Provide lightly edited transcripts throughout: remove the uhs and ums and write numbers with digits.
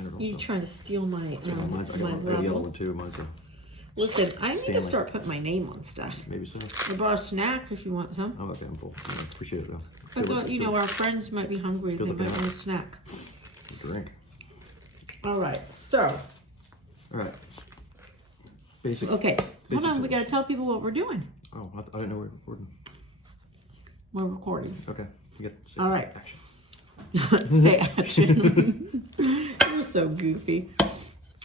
standard also. You trying to steal my Mine's my got a yellow level? one too. Mine's a Listen, I need to Stanley. start putting my name on stuff. maybe so. I brought a snack if you want some. Oh, okay, I'm full. Yeah, appreciate it though. I thought, you know, our friends might be hungry. They Good might looking want a snack. Drink. All right, so. All right. Basic. Okay, hold on. We tools. got to tell people what we're doing. Oh, I didn't know we were recording. We're recording. Okay. You get All right. action. Say action. You're so goofy.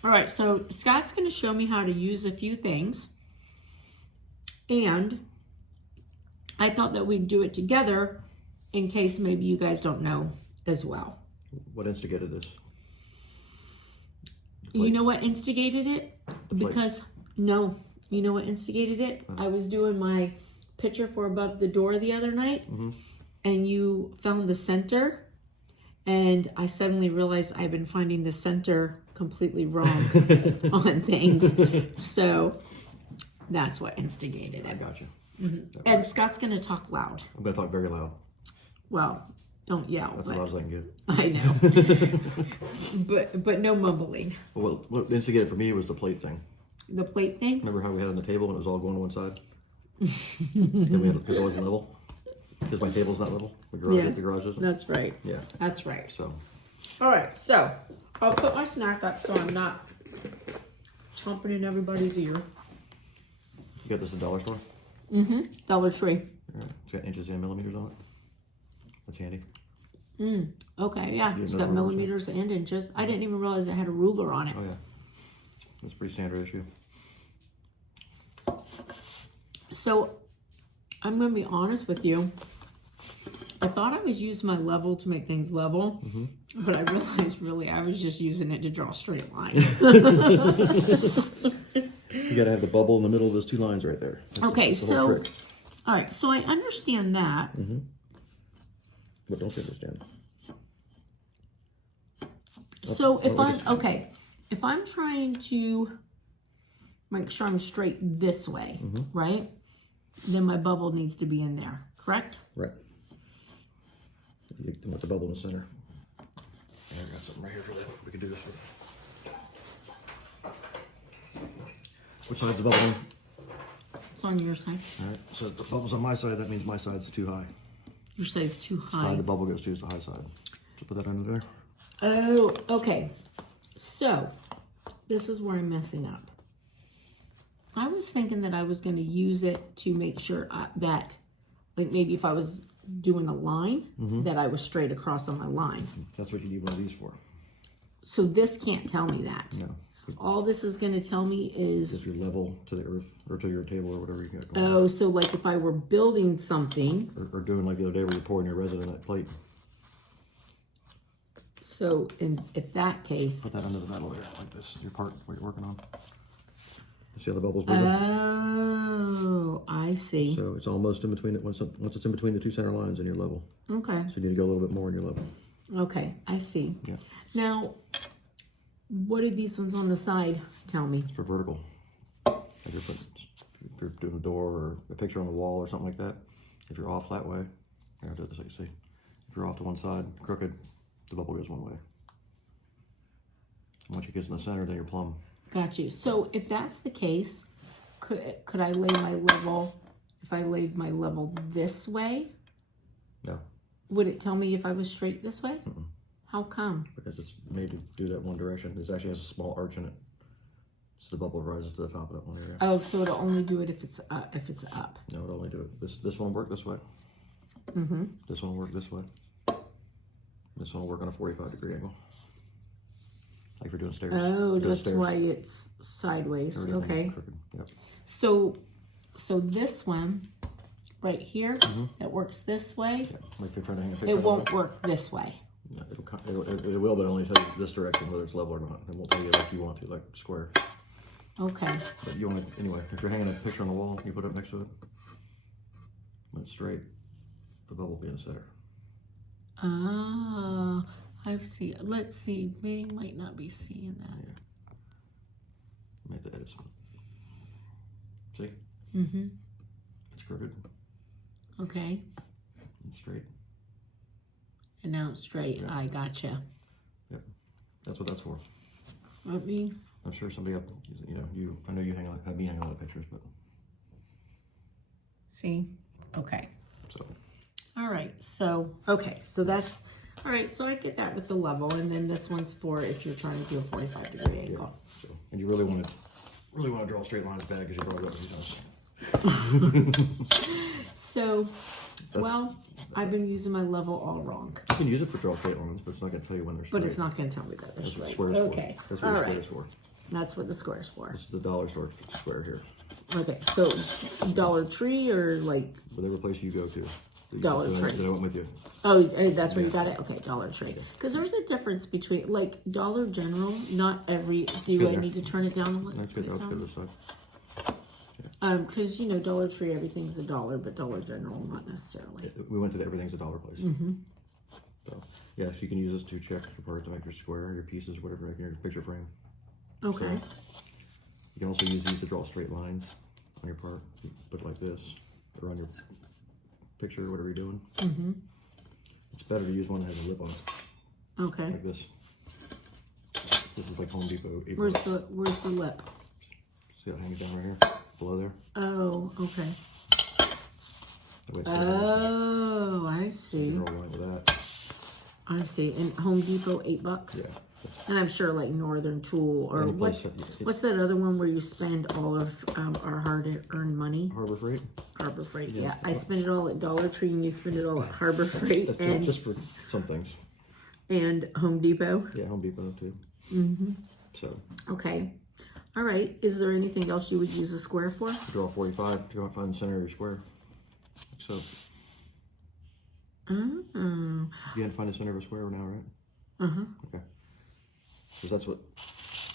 All right, so Scott's going to show me how to use a few things. And I thought that we'd do it together in case maybe you guys don't know as well. What instigated this? You know what instigated it? Because, no, you know what instigated it? I was doing my picture for above the door the other night, and you found the center, and I suddenly realized I've been finding the center completely wrong on things. So that's what instigated I it. got you. And Scott's going to talk loud. I'm going to talk very loud. Well, don't yell. That's but as loud as I can get. I know. but no mumbling. Well, what instigated for me was the plate thing. The plate thing? Remember how we had it on the table and it was all going to one side? And we had, because it wasn't level? Because my table's not level? The garage isn't? That's right. Yeah. That's right. So, All right, so I'll put my snack up so I'm not chomping in everybody's ear. you got this at Dollar Store? Dollar Tree. All right. It's got inches and millimeters on it. That's handy. Okay, yeah, it's know got the rules, millimeters and inches. I didn't even realize it had a ruler on it. Oh, yeah. That's a pretty standard issue. So I'm going to be honest with you. I thought I was using my level to make things level, but I realized really I was just using it to draw a straight line. You got to have the bubble in the middle of those two lines right there. Okay, that's the whole so, trick. all right, so I understand that. But don't understand. So if if I'm trying to make sure I'm straight this way, right? Then my bubble needs to be in there, correct? Right. You want the bubble in the center. And I got something right here for that. We can do this with. Which side's the bubble in? It's on your side. All right. So if the bubble's on my side, that means my side's too high. Your side's too The side high. the bubble goes to is the high side. So put that under there. Oh, okay. So this is where I'm messing up. I was thinking that I was going to use it to make sure that, like maybe if I was doing a line, that I was straight across on my line. That's what you need one of these for. So this can't tell me that. No. All this is going to tell me is, Just your level to the earth or to your table or whatever you got going on. oh, so like if I were building something, Or doing like the other day where you're pouring your resin in that plate. so if that case, Put that under the metal there, like this. Your part, what you're working on. You see how the bubbles moving? oh, I see. So it's almost in between it. Once it's in between the two center lines in your level. Okay. So you need to go a little bit more in your level. Okay, I see. Yeah. Now, what did these ones on the side tell me? For vertical. Like if you're doing a door or a picture on the wall or something like that. If you're off that way, here, I'll do this so you see. If you're off to one side, crooked, the bubble goes one way. Once it gets in the center, then you're plumb. Got you. So if that's the case, could I lay my level, if I laid my level this way, No, would it tell me if I was straight this way? How come? because it's made to do that one direction. This actually has a small arch in it. So the bubble rises to the top of that one area. Oh, so it'll only do it if it's up. No, it'll only do it. This won't work this way. This won't work this way. This one will work on a 45-degree angle. Like if you're doing stairs. Oh, Doing that's stairs. why it's sideways. Everything Okay. crooked. Yep. So this one right here, that works this way. Yeah. Like they're trying to hang a picture. It on won't work this way. Yeah, it will, but only tell you this direction, whether it's level or not. It won't tell you like you want to, like square. Okay. But you want to, anyway, if you're hanging a picture on the wall, you put it up next to it. When it's straight, the bubble will be in the center. Ah, I see. Let's see. They might not be seeing that. Yeah. Make the edits. See? It's crooked Okay. and straight. And now it's straight. Yeah. I gotcha. Yep. That's what that's for. I mean, I'm sure somebody up, I know you have me hang a lot of pictures, but. see, okay. So. All right, so, okay, so that's, all right, so I get that with the level, and then this one's for if you're trying to do a 45-degree angle. So, and you really want to draw a straight line as bad because you probably got a few times. So, well, I've been using my level all wrong. You can use it for draw straight lines, but it's not going to tell you when they're straight. But it's not going to tell me that they're That's what straight. squares Okay, for. That's all what right. squares for. That's what the square's for. This is the dollar store square here. Okay, so Dollar Tree or like Whatever place you go to. Dollar Tree. That I went with you. Oh, that's where you got it? Okay, Dollar Tree. Because there's a difference between, like, Dollar General, not every, do I there. need to turn it down a little? That's good. That's good this side. Because, Dollar Tree, everything's $1, but Dollar General, not necessarily. We went to the everything's a dollar place. Mm-hmm. So, yeah, so you can use this to check your part to make your square, your pieces, whatever, make your picture frame. Okay. So, you can also use these to draw straight lines on your part. You put it like this, or on your picture, whatever you're doing. Mm-hmm. It's better to use one that has a lip on it, Okay. like this. This is like Home Depot. Where's the lip? See how it hangs down right here, below there? Oh, okay. That way it stays Oh, I nice. You see. can draw a line with that. I see. And Home Depot, $8? Yeah. And I'm sure like Northern Tool or Any place what's that other one where you spend all of our hard-earned money? Harbor Freight. Harbor Freight. Yeah. Yeah, I spend it all at Dollar Tree, and you spend it all at Harbor Freight That's and just for some things. Home Depot. Yeah, Home Depot too. Mm-hmm. So Okay. All right. Is there anything else you would use a square for? draw 45 to go and find the center of your square. So Oh. you had to find the center of a square now, right? Uh-huh. Okay. Because that's what,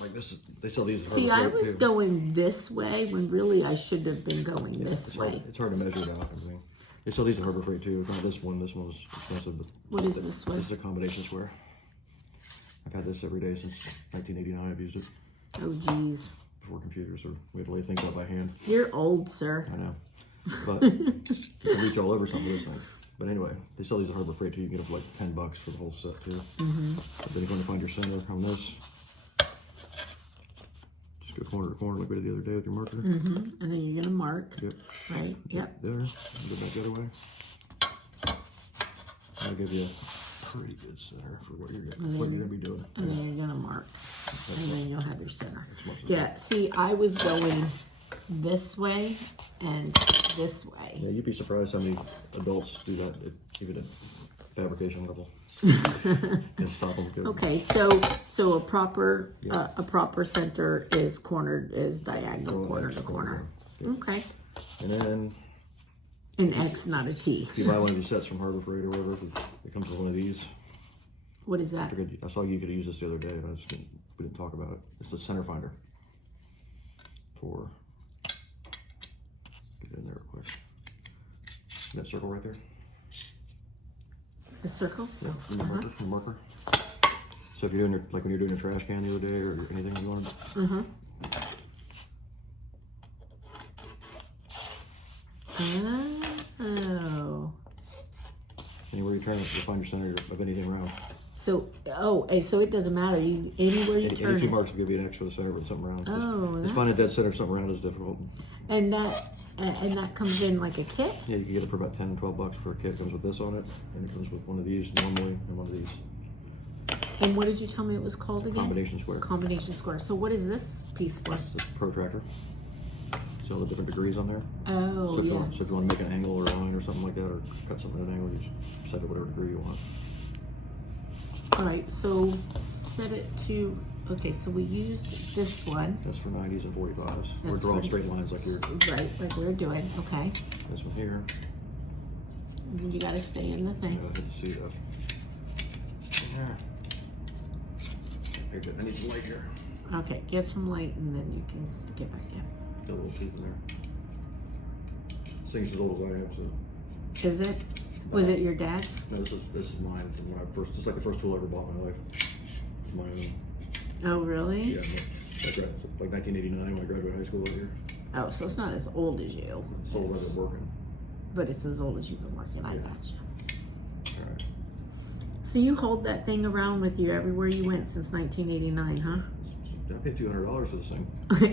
like this is, they sell these at See, Harbor I Freight, was too. going this way when really I should have been going this It's way. it's hard to measure it out. I mean, they sell these at Harbor Freight too. It's not this one's expensive, but What is this one? this is a combination square. I've had this every day since 1989. I've used it Oh, geez. before computers, or we had to lay things out by hand. You're old, sir. I know, but you can reach all over something with this thing. But anyway, they sell these at Harbor Freight too. You can get them for like $10 for the whole set too. Mm-hmm. But then you're going to find your center on this. Just go corner to corner like we did the other day with your marker. Mm-hmm. And then you're going to mark. Yep. Right? Yep. There. Go back the other way. That'll give you a pretty good center for what you're gonna be doing. And then you're going to mark. And then you'll have your center. Much as Yeah, see, I was going this way and this way. Yeah, you'd be surprised how many adults do that, even at fabrication level. And stop them good. Okay, so a proper center is diagonal corner to corner. Yeah. Okay. And then An X, not a T. if you buy one of these sets from Harbor Freight or whatever, it comes with one of these. What is that? I saw you could use this the other day, but we didn't talk about it. It's the center finder. For get it in there real quick. That circle right there. A circle? Yeah, your marker. So if you're doing like when you're doing a trash can the other day or anything you want to. Uh-huh. Oh. Anywhere you're trying to find your center of anything round. So it doesn't matter. Anywhere you turn Any two it. marks will give you an X for the center with something round. Oh, Just finding a dead center of something round is difficult. And that comes in like a kit? Yeah, you can get it for about $10 or $12 for a kit. It comes with this on it, and it comes with one of these normally, and one of these. And what did you tell me it was called again? Combination square. Combination square. So what is this piece for? It's a protractor. See all the different degrees on there? Oh, So if, yes. you want to make an angle or a line or something like that, or cut something at an angle, you just set it whatever degree you want. All right, so set it to, okay, so we used this one. That's for 90s and 45s. We're That's drawing for- straight lines like you're. Right, like we're doing, okay. This one here. You gotta stay in the Yeah, thing. I didn't see that. Yeah. Here, I need some light here. Okay, get some light and then you can get back in. Got a little tooth in there. This thing's as old as I am, so. Is it? Was it your dad's? No, this is mine from when I first. It's like the first tool I ever bought in my life. It's my own. Oh, really? Yeah, like 1989 when I graduated high school over here. Oh, so it's not as old as you. It's old I've been working. But it's as old as you've been working. I gotcha. All right. So you hold that thing around with you everywhere you went since 1989, huh? I paid $200 for this thing.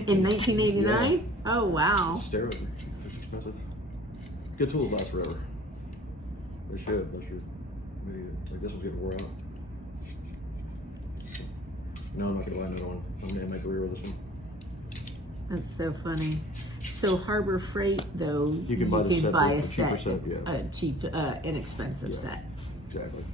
In 1989? Yeah. Oh, wow. Stereo, it's expensive. Good tools last forever. They should. Maybe, like this one's getting wore out. No, I'm not going to buy another one. I'm going to end my career with this one. That's so funny. So Harbor Freight, though, you can buy a set, set, yeah. A cheap, inexpensive set. Exactly.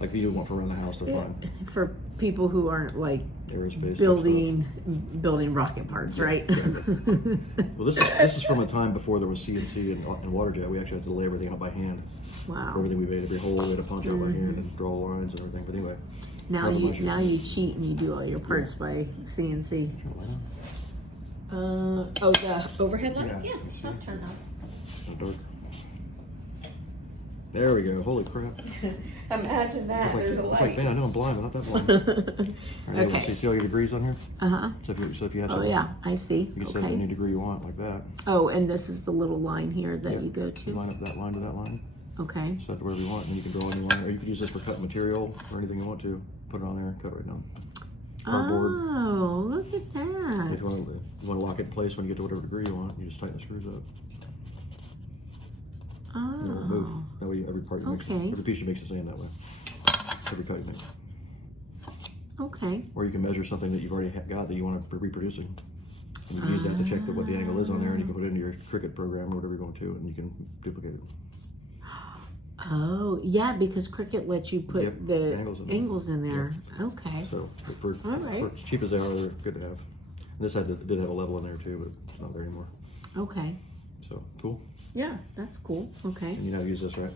Like you want for around the house, they're fine. For people who aren't like aerospace building rocket parts, right? Exactly. Well, this is from a time before there was CNC and water jet. We actually had to lay everything out by hand. Wow. For everything we made, every hole we had to punch out by hand and draw lines and everything. But anyway. Now you cheat and you do all your parts by CNC. The overhead light? Yeah, I'll turn on. Dark. There we go. Holy crap. Imagine that. There's a light. It's like, man, I know I'm blind, but not that blind. Right, Okay. See all your degrees on here? Uh-huh. So if you have Oh, yeah, I see. you can set any degree you want, like that. Oh, and this is the little line here that you go to? Line up that line to that line. Okay. Set it wherever you want, and you can draw any line. Or you can use this for cutting material or anything you want to. Put it on there, cut it right down. Cardboard. Oh, look at that. If you want to lock it in place when you get to whatever degree you want, you just tighten the screws up. Oh. You know, move. That way every part you Okay. every piece you make the same that way. Every cut you make. Okay. Or you can measure something that you've already got that you want to reproduce it. And you can use that to check what the angle is on there, and you can put it into your Cricut program or whatever you're going to, and you can duplicate it. Oh, yeah, because Cricut lets you put the angles in there. Yep. Okay. So for as cheap as they are, they're good to have. And this did have a level in there too, but it's not there anymore. Okay. So cool. Yeah, that's cool. Okay. And you know how to use this, right?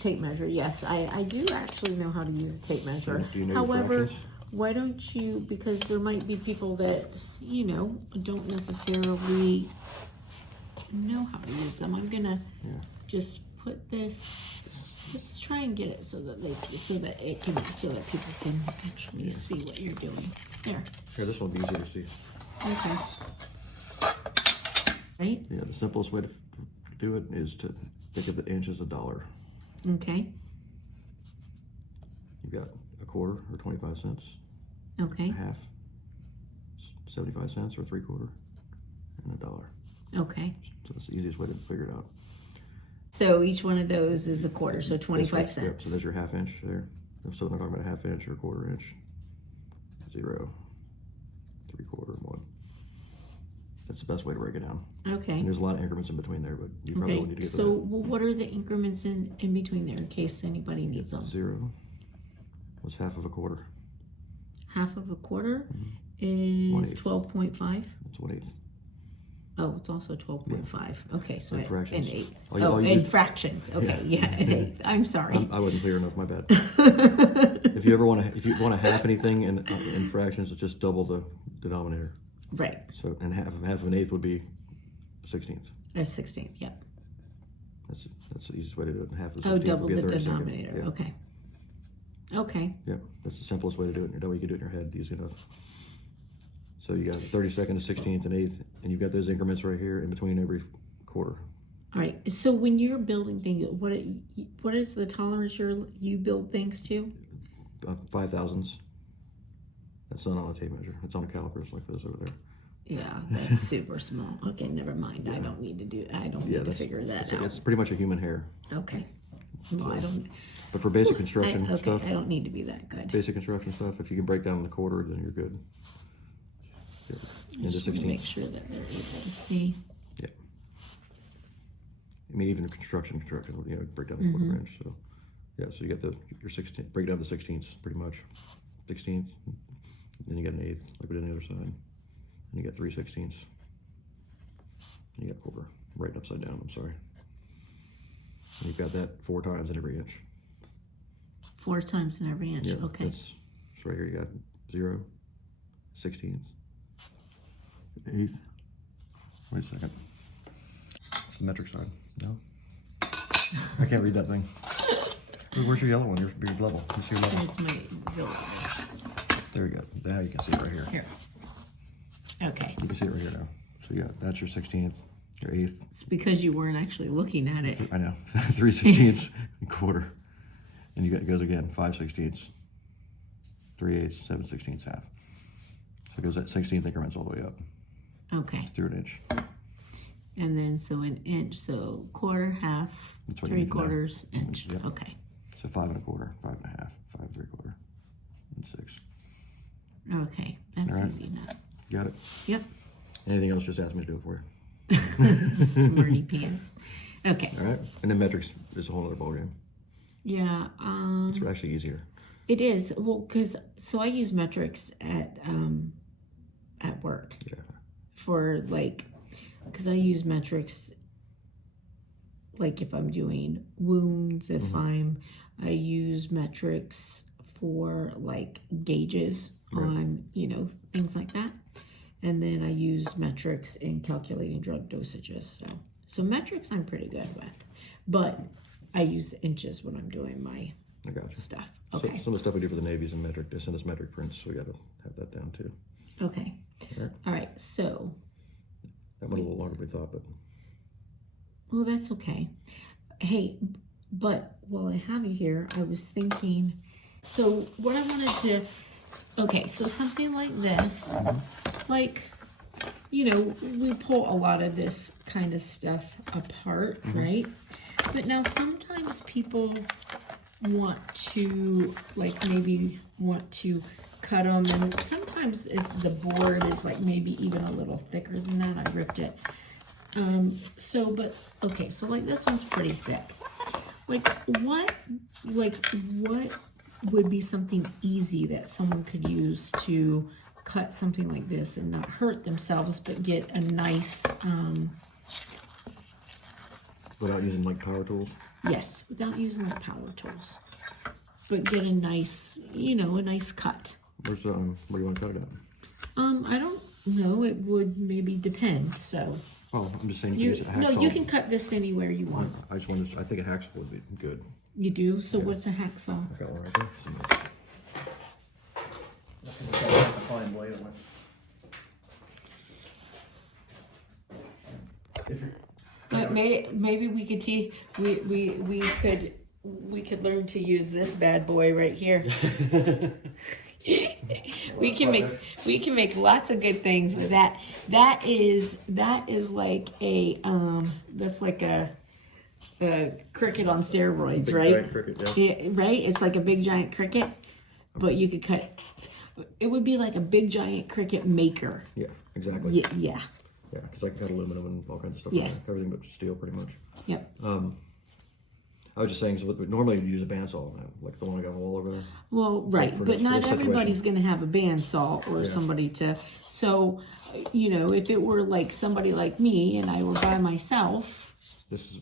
Tape measure, yes. I do actually know how to use a tape measure. Do you know However, your fractions? why don't you, because there might be people that, don't necessarily know how to use them. I'm gonna just put this, let's try and get it so that people can actually see what you're doing. There. Here, this one will be easier to see. Okay. Right? Yeah, the simplest way to do it is to think of the inch as $1. Okay. You've got a quarter or 25 cents. Okay. A half, 75 cents or 3/4, and $1. Okay. So that's the easiest way to figure it out. So each one of those is a quarter, so 25 cents. Yep, so there's your half inch there. So I'm talking about a half inch or a quarter inch. 0, 3/4, 1. That's the best way to break it down. Okay. And there's a lot of increments in between there, but you probably won't need to get to that. So what are the increments in between there in case anybody needs them? 0 was half of a quarter. Half of a quarter is 12.5. That's 1/8. Oh, it's also 12.5 Okay, so And fractions. an eighth. In fractions. Okay, an eighth. I'm sorry. I wasn't clear enough. My bad. If you want to half anything in fractions, it's just double the denominator. Right. So and half of an eighth would be 1/16. A 16th. Yeah. That's the easiest way to do it. Half of the 16th double would be a the 32nd. denominator. Yeah. Okay. Okay. Yep, that's the simplest way to do it. That way you can do it in your head easy enough. So you got 32nd, a 16th, an eighth, and you've got those increments right here in between every quarter. All right. So when you're building things, what is the tolerance you build things to? 5/1000. That's not on a tape measure. It's on a calipers like those over there. Yeah, that's super small. Okay, never mind. Yeah. I don't need to figure that out. It's pretty much a human hair. Okay. Well, I don't. But for basic construction stuff, I don't need to be that good. Basic construction stuff, if you can break down the quarter, then you're good. Just want to make sure that they're able to see. Yeah. I mean, even construction, break down the quarter inch. So, yeah, so you got your 16, break down the 16ths pretty much. 16th, then you got an eighth, like we did on the other side. And you got 3/16. And you got quarter, right upside down, I'm sorry. And you've got that 4 times in every inch. 4 times in every inch, Yeah, okay. It's right here, you got 0, 16th, eighth. Wait a second. It's the metric side. No? I can't read that thing. Where's your yellow one? Your level. You see your level? Here's my bill. There you go. Now you can see it right here. Here. Okay. You can see it right here now. So yeah, that's your 16th, your eighth. It's because you weren't actually looking at it. I know. 3/16 and quarter. And it goes again, 5/16, 3/8, 7/16, half. So it goes at 16th increments all the way up. Okay. Through an inch. And then, so an inch, so quarter, half, That's what you need to know. 3/4 inch. Yep. Okay. So 5 1/4, 5 1/2, 5 3/4, and 6. Okay, that's All right. easy enough. Got it? Yep. Anything else, just ask me to do it for you. Smarty pants. Okay. All right? And then metrics is a whole other ballgame. Yeah. It's actually easier. It is. Well, so I use metrics at work Yeah. for because I use metrics like if I'm doing wounds, if I use metrics for like gauges on, things like that. And then I use metrics in calculating drug dosages. So metrics I'm pretty good with, but I use inches when I'm doing my I got you. stuff. So, Okay. some of the stuff we do for the Navy is in metric. They send us metric prints, so we got to have that down too. Okay. All right. All right. So, That went a little longer than we thought, but well, that's okay. Hey, but while I have you here, I was thinking, so what I wanted to, okay, so something like this, we pull a lot of this kind of stuff apart, right? But now sometimes people want to, maybe want to cut them, and sometimes if the board is maybe even a little thicker than that, I ripped it. So this one's pretty thick. What would be something easy that someone could use to cut something like this and not hurt themselves, but get a nice, without using power tools. yes, without using the power tools, but get a nice, a nice cut. Where's where do you want to cut it at? I don't know. It would maybe depend. So. Oh, I'm just saying you can use a hacksaw. No, you can cut this anywhere you want. I just wanted. I think a hacksaw would be good. You do? So what's a hacksaw? I got one right there. Fine blade on it. Maybe we could we could learn to use this bad boy right here. we can make lots of good things with that. That is like a that's like a cricket on steroids, Big right? giant cricket, yeah. Right? It's like a big giant cricket, but you could cut it. It would be like a big giant cricket maker. Yeah, exactly. Yeah. Yeah, because I can cut aluminum and all kinds of stuff. Yeah. Like that. Everything but steel, pretty much. Yep. I was just saying, so normally you use a bandsaw, like the one I got on the wall over there. Well, right, for but this not situation. everybody's going to have a bandsaw or somebody to. So, if it were like somebody like me and I were by myself. These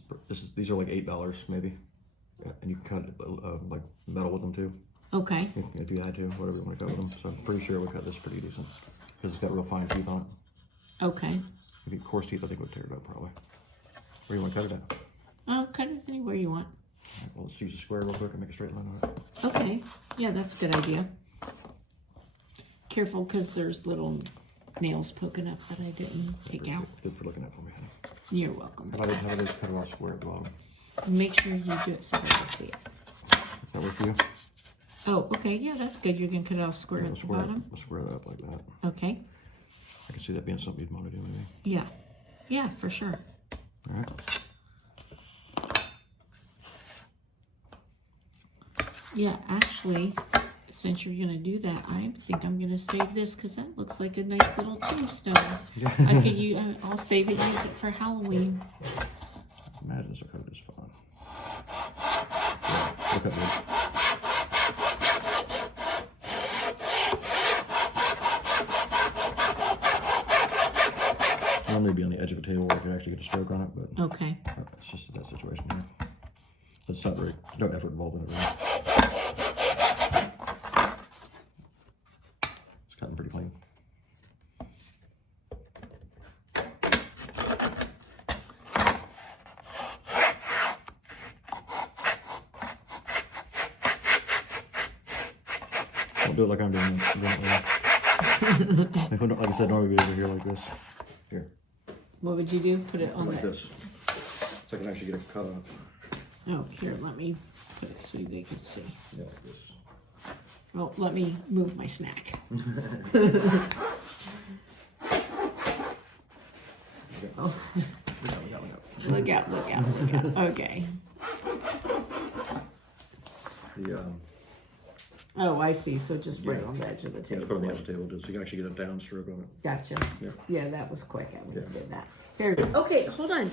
are like $8 maybe, yeah, and you can cut like metal with them too. Okay. If you had to, whatever you want to cut with them. So I'm pretty sure we cut this pretty decent because it's got real fine teeth on it. Okay. If you had coarse teeth, I think it would tear it up probably. Where do you want to cut it at? Oh, cut it anywhere you want. All right, well, let's use a square real quick and make a straight line on it. Okay. Yeah, that's a good idea. Careful, because there's little nails poking up that I didn't take out. Good for looking at for me, honey. You're welcome. How about I just cut it off square at the bottom? Make sure you do it so they can see it. Does that work for you? Oh, okay. Yeah, that's good. You're going to cut it off square at the bottom? We'll square that up like that. Okay. I can see that being something you'd want to do maybe. Yeah. Yeah, for sure. All right. Yeah, actually, since you're going to do that, I think I'm going to save this because that looks like a nice little tombstone. Yeah. I'll save it, use it for Halloween. Imagine this will cut it just fine. Yeah, look at this. Normally be on the edge of a table where I could actually get a stroke on it, but Okay. it's just that situation here. So it's not very, no effort involved in it really. It's cutting pretty clean. Don't do it like I'm doing it. Like I said, normally we'd be over here like this. Here. What would you do? Put it on Like the... this. So I can actually get a cut on it. Oh, here, let me put it so they can see. Yeah, like this. Well, let me move my snack. Oh. Look out, look out, look out. Okay. Oh, I see. So just right on the edge of the Yeah, table. put it on the edge of the table, so you can actually get a down stroke on it. Gotcha. Yeah. Yeah, that was quick. I would have Yeah. did that. Very good. Okay, hold on.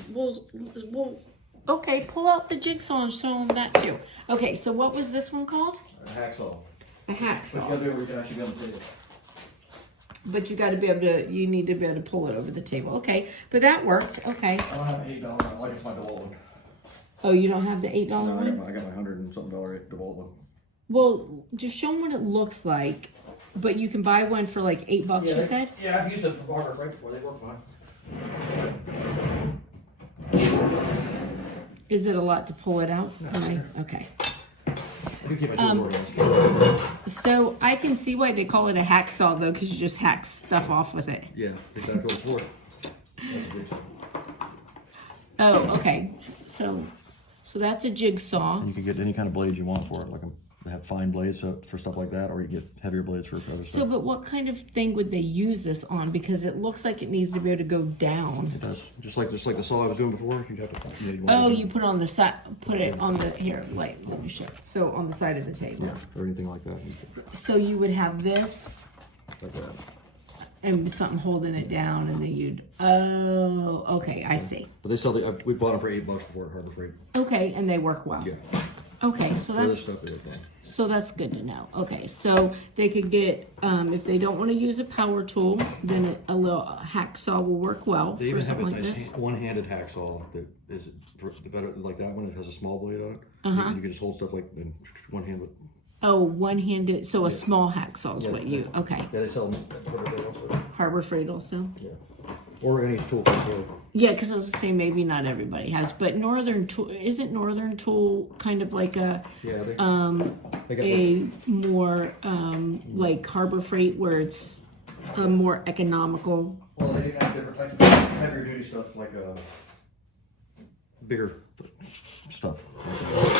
Okay, pull out the jigsaw and show them that too. Okay, so what was this one called? A hacksaw. A hacksaw. What you gotta do, we can actually go on the table. But you got to be able to. You need to be able to pull it over the table. Okay, but that worked. Okay. I don't have an $8. I like it's my DeWalt one. Oh, you don't have the $8 No, one? I got my $100 and something DeWalt one. Well, just show them what it looks like. But you can buy one for like $8. You said. Yeah, I've used it for barber right before. They work fine. Is it a lot to pull it out? No, Okay. I can keep my door So I can see why they call it a hacksaw though, because you just hack stuff off with it. Yeah, exactly what's for it. That's a jigsaw. Oh, okay. So that's a jigsaw. And you can get any kind of blades you want for it. Like they have fine blades for stuff like that, or you get heavier blades for other So, stuff. but what kind of thing would they use this on? Because it looks like it needs to be able to go down. It does. Just like the saw I was doing before. You'd have to. Oh, you put it on the side. Put it on the here. Like, let me show. So on the side of the table. Yeah, or anything like that. So you would have this Like that. and something holding it down, and then you'd. Oh, okay. I see. But they sell we bought them for $8 before at Harbor Freight. Okay, and they work well. Yeah. Okay, so For this that's stuff they work fine. so that's good to know. Okay, so they could get if they don't want to use a power tool, then a little hacksaw will work well They for even have a something like nice this. one-handed hacksaw that is better like that one. It has a small blade on it. You can just hold stuff like in one hand with. Oh, one-handed. So a small hacksaw is what you. Okay. Yeah, they sell them at Harbor Freight also. Harbor Freight also. Yeah. Or any tool control. Yeah, because I was gonna say maybe not everybody has, but Northern Tool isn't Northern Tool kind of like a Yeah. They got a more like Harbor Freight where it's a more economical. well, they have different types of heavier duty stuff like bigger stuff.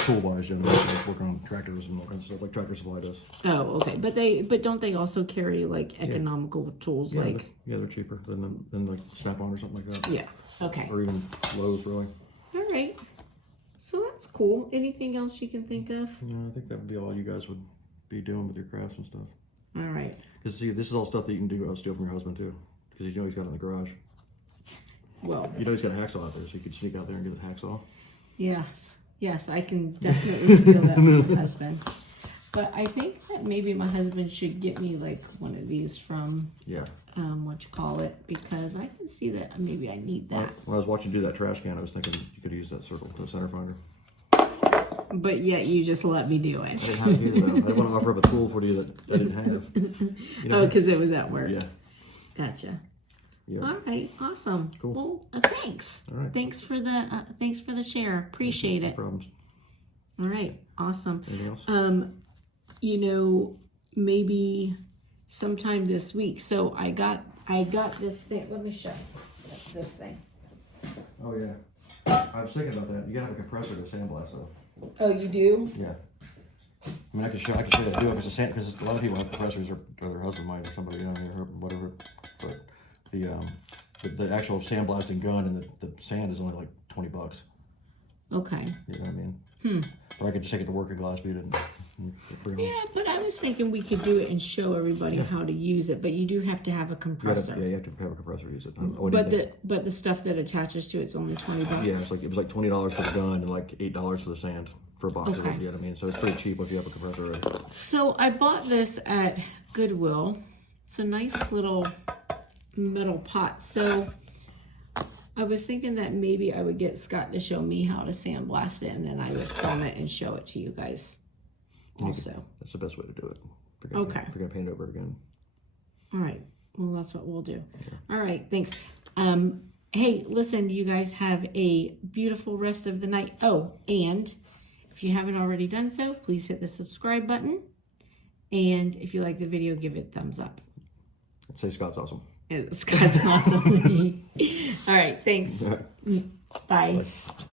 Tool wise, you know, like working on tractors and all kinds of stuff like Tractor Supply does. Oh, okay, but don't they also carry like economical tools like? They're cheaper than like Snap-on or something like that. Yeah. Okay. Or even Lowe's, really. All right. So that's cool. Anything else you can think of? Yeah, I think that would be all you guys would be doing with your crafts and stuff. All right. Because see, this is all stuff that you can do steal from your husband too. Because you know he's got it in the garage. Well, You know he's got a hacksaw out there, so you could sneak out there and get a hacksaw. yes, I can definitely steal that from my husband. But I think that maybe my husband should get me like one of these from Yeah. what you call it, because I can see that maybe I need that. When I was watching you do that trash can, I was thinking you could use that circle to center finder. But yet you just let me do I it. didn't have it either, though. I didn't want to offer up a tool for you that I didn't have. You know? Oh, because it was at work. Yeah. Gotcha. Yeah. All right, awesome. Cool. Well, thanks. All right. Thanks for the share. Appreciate it. Problems. All right, awesome. Anything else? You know, maybe sometime this week. So I got this thing. Let me show you this thing. Oh yeah. I was thinking about that. You gotta have a compressor to sandblast though. Oh, you do? Yeah. I mean, I could show that do it because a lot of people have compressors or their husband might or somebody, you know, or whatever. But the actual sandblasting gun and the sand is only like $20. Okay. You know what I mean? Or I could just take it to work at Glass Beat and bring it home. Yeah, but I was thinking we could do it and show everybody how to use it. But you do have to have a compressor. You have to have a compressor to use it. But the stuff that attaches to it's only $20. Yeah, it was like $20 for the gun and like $8 for the sand for a box of it. Okay. You know what I mean? So it's pretty cheap if you have a compressor already. So I bought this at Goodwill. It's a nice little metal pot. So I was thinking that maybe I would get Scott to show me how to sandblast it, and then I would film it and show it to you guys also. That's the best way to do it. If Okay. you're gonna paint it over again. All right. Well, that's what we'll do. All right. Thanks. Hey, listen, you guys have a beautiful rest of the night. Oh, and if you haven't already done so, please hit the subscribe button. And if you like the video, give it a thumbs up. I'd say Scott's awesome. Scott's awesome. All right. Thanks. Bye.